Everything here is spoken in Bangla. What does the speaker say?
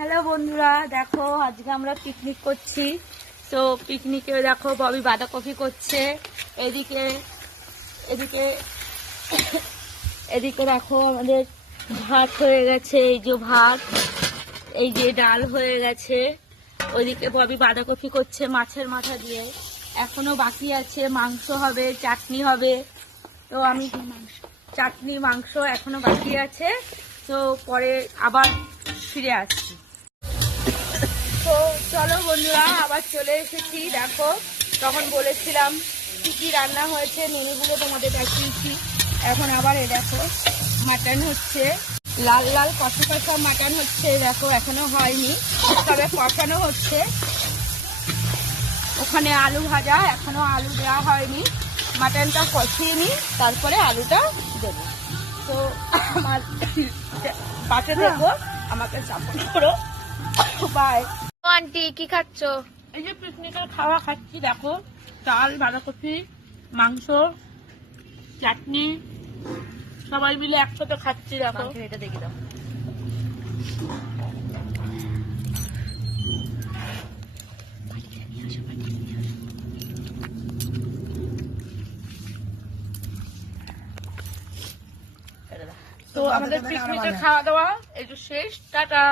হ্যালো বন্ধুরা, দেখো আজকে আমরা পিকনিক করছি। তো পিকনিকে দেখো ববি বাঁধাকপি করছে। এদিকে এদিকে এদিকে দেখো আমাদের ভাত হয়ে গেছে, এই যে ভাত, এই যে ডাল হয়ে গেছে। ওইদিকে ববি বাঁধাকপি করছে মাছের মাথা দিয়ে। এখনো বাকি আছে, মাংস হবে, চাটনি হবে। তো আমি চাটনি মাংস এখনো বাকি আছে, তো পরে আবার ফিরে আসছি। তো চলো বন্ধুরা, আবার চলে এসেছি। দেখো তখন বলেছিলাম কি কি রান্না হয়েছে, মেনুগুলো তোমাদের দেখিয়েছি। এখন আবার এ দেখো মাটন হচ্ছে, লাল লাল কষা কষা মাটন হচ্ছে। দেখো এখনো হয়নি, তবে কষানো হচ্ছে। ওখানে আলু ভাজা, এখনো আলু দেওয়া হয়নি। মাটনটা কষিয়ে নিই, তারপরে আলুটা দেবো। তো আমার পাশে দেখো, আমাকে সাপোর্ট করো। বাই। আন্টি কি খাচ্ছ? এই যে পিকনিকের খাওয়া খাচ্ছি। দেখো ডাল, বাঁধাকপি, মাংস, চাটনি, সবাই মিলে একসাথে খাচ্ছি। দেখো এটা দেখি দাও। তো আমাদের পিকনিকের খাওয়া দাওয়া এই যে শেষ। টাটা।